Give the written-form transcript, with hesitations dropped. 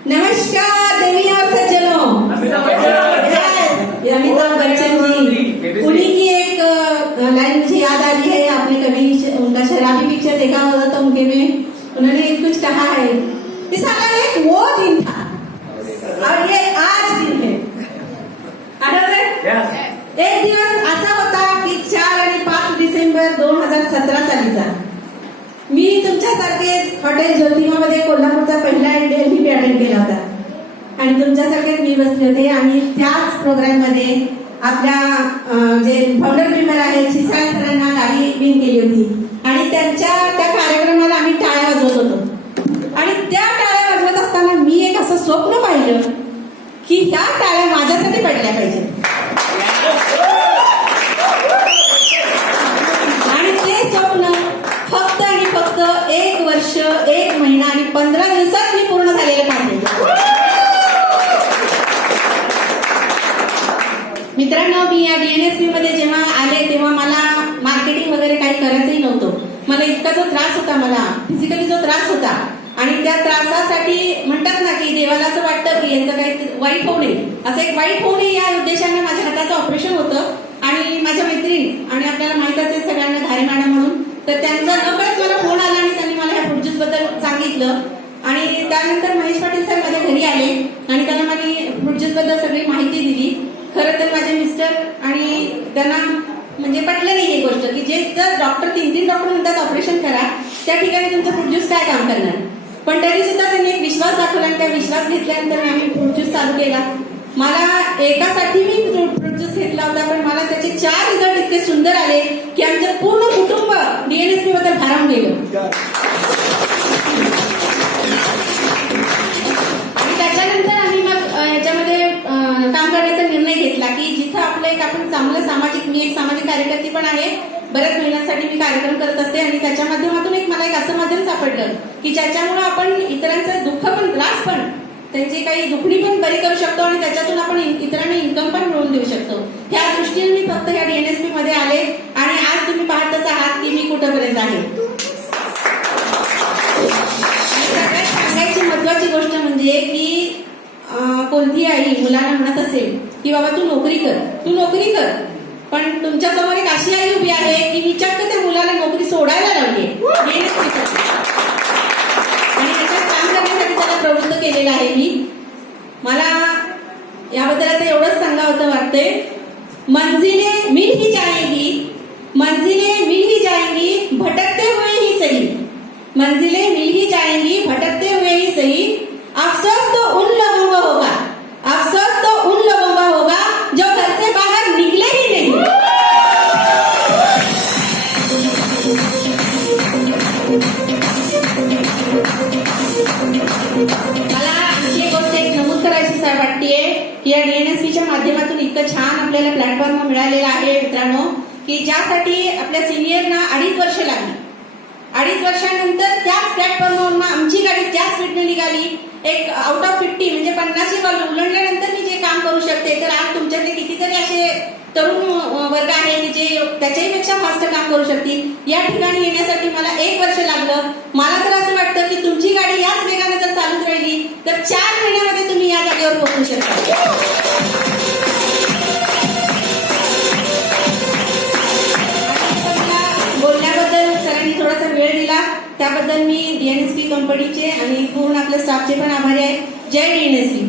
नमस्कार देवी और सज्जनों, अमिताभ बच्चन जी, उन्हीं की एक लाइन मुझे याद आ रही है। आपने कभी उनका शराबी पिक्चर देखा होगा तो उनके में उन्होंने कुछ कहा है, इस एक वो दिन था और ये आज दिन है। एक दिवस असा होता की 4 आणि 5 डिसेंबर 2017 सालीचा मी तुमच्यासारखे हॉटेल ज्योतिबामध्ये कोल्हापूरचा पहिला इंटरव्ह्यू अटेंड केला होता आणि तुमच्यासारखे मी बसले होते आणि त्याच प्रोग्राम मध्ये आपल्या जे फाउंडर मेंबर आहेत शिसाळ सरांना गाडी विन केली होती आणि त्यांच्या त्या कार्यक्रमाला आम्ही टाळ्या वाजवत होतो आणि त्या टाळ्या वाजवत असताना मी एक असं स्वप्न पाहिलं की ह्या टाळ्या माझ्यासाठी पडल्या पाहिजेत आणि ते स्वप्न फक्त आणि फक्त 1 वर्ष 1 महिना आणि 15 दिवसात मी पूर्ण झालेलं पाहिजे। मित्रांनो, मी या डीएनएसपी मध्ये जेव्हा आले तेव्हा मला मार्केटिंग वगैरे काही करायचंही नव्हतं। मला इतका जो त्रास होता, मला फिजिकली जो त्रास होता आणि त्या त्रासासाठी म्हणतात ना की देवाला असं वाटतं की यांचं काही वाईट होऊ नये, असं एक वाईट होऊ नये या उद्देशाने माझ्या हाताचं ऑपरेशन होतं आणि माझ्या मैत्रीण आणि आपल्याला माहितच आहे सगळ्यांना धारे मॅडम म्हणून, तर त्यांचा नकळत मला फोन आला आणि त्यांनी मला ह्या फ्रूट ज्यूस बद्दल सांगितलं आणि त्यानंतर महेश पाटील सर माझ्या घरी आले आणि त्यांना माझी फ्रूट ज्यूस बद्दल सगळी माहिती दिली। खरं तर माझे मिस्टर आणि त्यांना म्हणजे पटलं नाही ही गोष्ट की जे जर डॉक्टर 3 डॉक्टर म्हणतात ऑपरेशन करा त्या ठिकाणी तुमचं फ्रूट ज्यूस काय काम करणार, पण तरी सुद्धा त्यांनी एक विश्वास दाखवला आणि त्या विश्वास घेतल्यानंतर आम्ही फ्रूट ज्यूस चालू केला। मला एकासाठी मी फ्रूट ज्यूस घेतला होता पण मला त्याचे 4 रिझल्ट इतके सुंदर आले की आमचं पूर्ण कुटुंब डीएनएसपी बद्दल भारावून गेलं आणि त्याच्यानंतर आम्ही मग याच्यामध्ये काम करण्याचा निर्णय घेतला की जिथं आपलं एक आपण चांगलं सामाजिक, मी एक सामाजिक कार्यकर्ती पण आहे, बऱ्याच महिलांसाठी मी कार्यक्रम करत असते आणि त्याच्या माध्यमातून एक मला एक असं माध्यम सापडलं की ज्याच्यामुळे आपण इतरांचं दुःख पण त्रास पण त्यांची काही दुखणी पण बरी करू शकतो आणि त्याच्यातून आपण इतरांना इन्कम पण मिळवून देऊ शकतो। त्या दृष्टीने मी फक्त ह्या डीएनएसपी मध्ये आले आणि आज तुम्ही पाहतच आहात की मी कुठपर्यंत आहे। सगळ्यात सांगायची महत्वाची गोष्ट म्हणजे की कोणती आई मुलांना म्हणत असेल की बाबा तू नोकरी कर, पण तुमच्या समोर एक अशी आई उभी आहे की मी चक्क त्या मुलाला नोकरी सोडायला लावली आणि त्याच्यात काम करण्यासाठी त्याला प्रवृत्त केलेलं आहे मी। मला याबद्दल आता एवढंच सांगावं वाटतंय, मंजिलें मिल ही जाएंगी, मंजिलें मिल ही जाएंगी, भटकते हुए ही सही, मंजिलें मिल ही जाएंगी, भटकते हुए ही सही, अफसोस तो उन लोगों को होगा, अफसोस तो उन लोगों को होगा जो घर से बाहर निकले ही नहीं। मला आणखी एक गोष्ट एक नमूद करायची वाटतेय की या डीएनएसपीच्या माध्यमातून इतकं छान आपल्याला प्लॅटफॉर्म मिळालेला आहे मित्रांनो की ज्यासाठी आपल्या सिनियरना 2.5 वर्ष लागली। 2.5 वर्षानंतर त्याच प्लॅटफॉर्मवरून आमची गाडी त्या स्पीडने निघाली, एक आउट ऑफ 50 म्हणजे 50 उलटल्यानंतर मी जे काम करू शकते, तर आज तुमच्याकडे कितीतरी असे तरुण वर्ग आहे की जे त्याच्याही पेक्षा फास्ट काम करू शकतील। या ठिकाणी येण्यासाठी मला 1 वर्ष लागलं। मला तर असं वाटतं की तुमची गाडी याच वेगाने जर चालूच राहिली तर 4 महिन्यामध्ये तुम्ही या जागेवर पोहोचू शकता। बोलण्याबद्दल सरांनी थोडासा वेळ दिला त्याबद्दल मी डीएनएसपी कंपनीचे आणि पूर्ण आपल्या स्टाफचे पण आभारी आहे। जय डीएनएसपी।